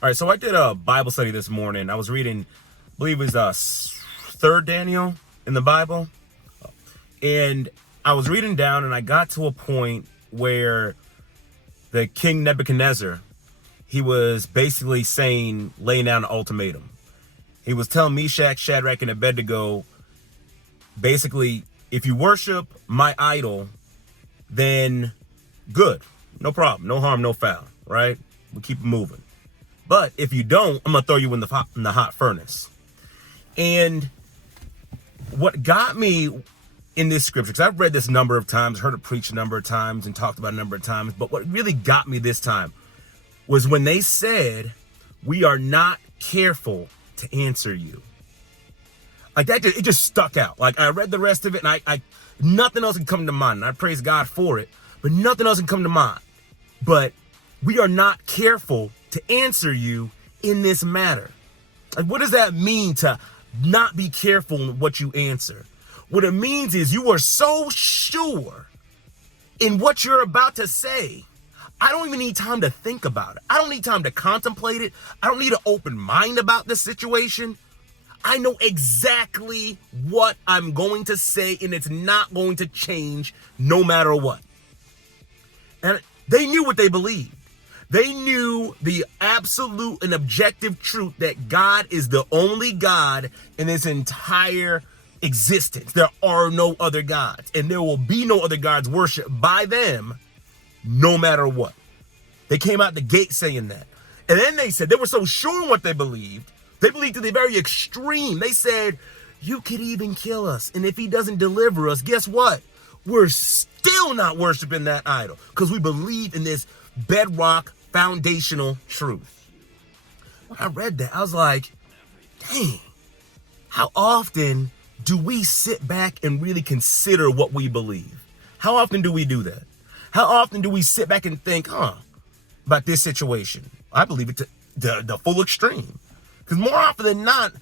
All right, so I did a Bible study this morning. I was reading, I believe it was third Daniel in the Bible. And I was reading down and I got to a point where the King Nebuchadnezzar, he was basically saying, laying down an ultimatum. He was telling Meshach, Shadrach, and Abednego, basically, if you worship my idol, then good. No problem. No harm, no foul, right? We'll keep it moving. But if you don't, I'm going to throw you in the hot furnace. And what got me in this scripture, because I've read this a number of times, heard it preached a number of times, and talked about it a number of times, but what really got me this time was when they said, we are not careful to answer you. Like that, it just stuck out. Like I read the rest of it, and I nothing else can come to mind. And I praise God for it, but nothing else can come to mind. But we are not careful to answer you in this matter. Like, what does that mean to not be careful in what you answer? What it means is you are so sure in what you're about to say. I don't even need time to think about it. I don't need time to contemplate it. I don't need an open mind about this situation. I know exactly what I'm going to say, and it's not going to change no matter what. And they knew what they believed. They knew the absolute and objective truth that God is the only God in this entire existence. There are no other gods, and there will be no other gods worshipped by them no matter what. They came out the gate saying that. And then they said they were so sure in what they believed to the very extreme. They said, you could even kill us, and if he doesn't deliver us, guess what? We're still not worshiping that idol because we believe in this bedrock foundational truth. When I read that, I was like, dang, how often do we sit back and really consider what we believe? How often do we do that? How often do we sit back and think, about this situation? I believe it to the full extreme. Because more often than not,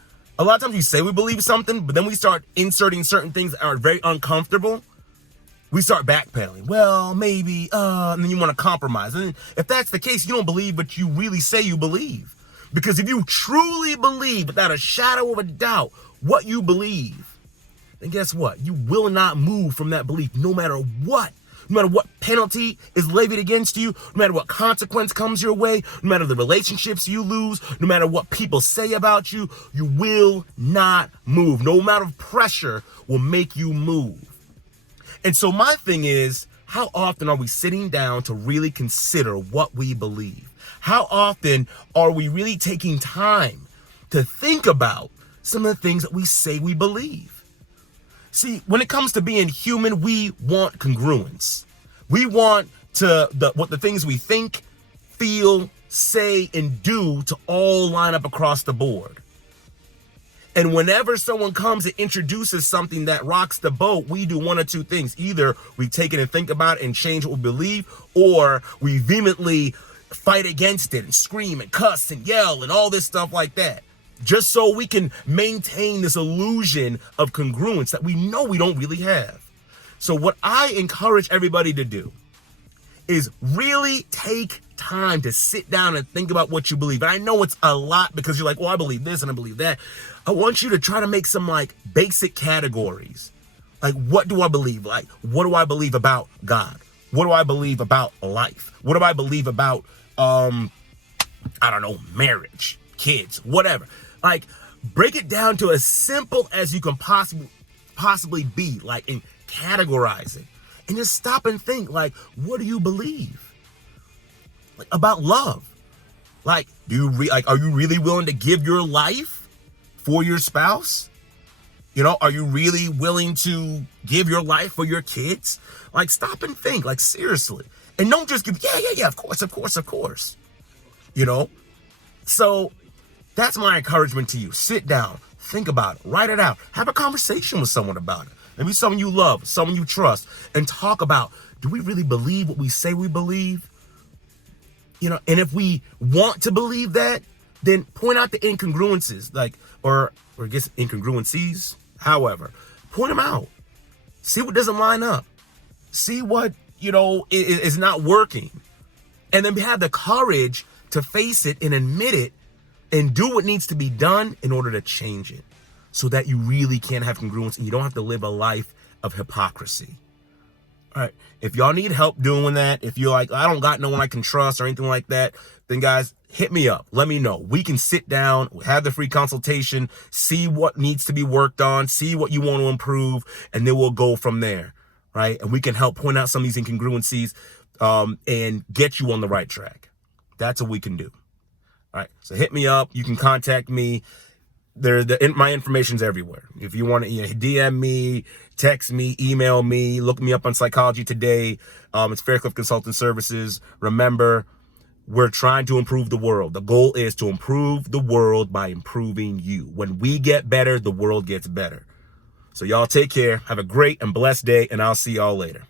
a lot of times we say we believe something, but then we start inserting certain things that are very uncomfortable. We start backpedaling. Well, maybe, and then you want to compromise. And if that's the case, you don't believe what you really say you believe. Because if you truly believe without a shadow of a doubt what you believe, then guess what? You will not move from that belief no matter what. No matter what penalty is levied against you, no matter what consequence comes your way, no matter the relationships you lose, no matter what people say about you, you will not move. No amount of pressure will make you move. And so my thing is, how often are we sitting down to really consider what we believe? How often are we really taking time to think about some of the things that we say we believe? See, when it comes to being human, we want congruence. We want what the things we think, feel, say, and do to all line up across the board. And whenever someone comes and introduces something that rocks the boat, we do one of two things. Either we take it and think about it and change what we believe, or we vehemently fight against it and scream and cuss and yell and all this stuff like that. Just so we can maintain this illusion of congruence that we know we don't really have. So what I encourage everybody to do is really take time to sit down and think about what you believe. And I know it's a lot because you're like, well, I believe this and I believe that. I want you to try to make some like basic categories. Like, what do I believe? Like, what do I believe about God? What do I believe about life? What do I believe about, marriage, kids, whatever. Like, break it down to as simple as you can possibly be, like, in categorizing. And just stop and think, like, what do you believe? Like, about love. Like, are you really willing to give your life for your spouse? You know, are you really willing to give your life for your kids? Like, stop and think, like, seriously. And don't just give, yeah, of course. You know? So that's my encouragement to you. Sit down, think about it, write it out, have a conversation with someone about it. Maybe someone you love, someone you trust, and talk about, do we really believe what we say we believe? You know, and if we want to believe that, then point out the incongruences, or I guess incongruencies, however, point them out. See what doesn't line up. See what, is not working. And then have the courage to face it and admit it and do what needs to be done in order to change it so that you really can have congruence and you don't have to live a life of hypocrisy. All right. If y'all need help doing that, if you're like, I don't got no one I can trust or anything like that, then guys, hit me up. Let me know. We can sit down, have the free consultation, see what needs to be worked on, see what you want to improve, and then we'll go from there. Right. And we can help point out some of these incongruencies and get you on the right track. That's what we can do. All right. So hit me up. You can contact me. My information's everywhere. If you want to DM me, text me, email me, look me up on Psychology Today. It's Faircliff Consulting Services. Remember, we're trying to improve the world. The goal is to improve the world by improving you. When we get better, the world gets better. So y'all take care. Have a great and blessed day, and I'll see y'all later.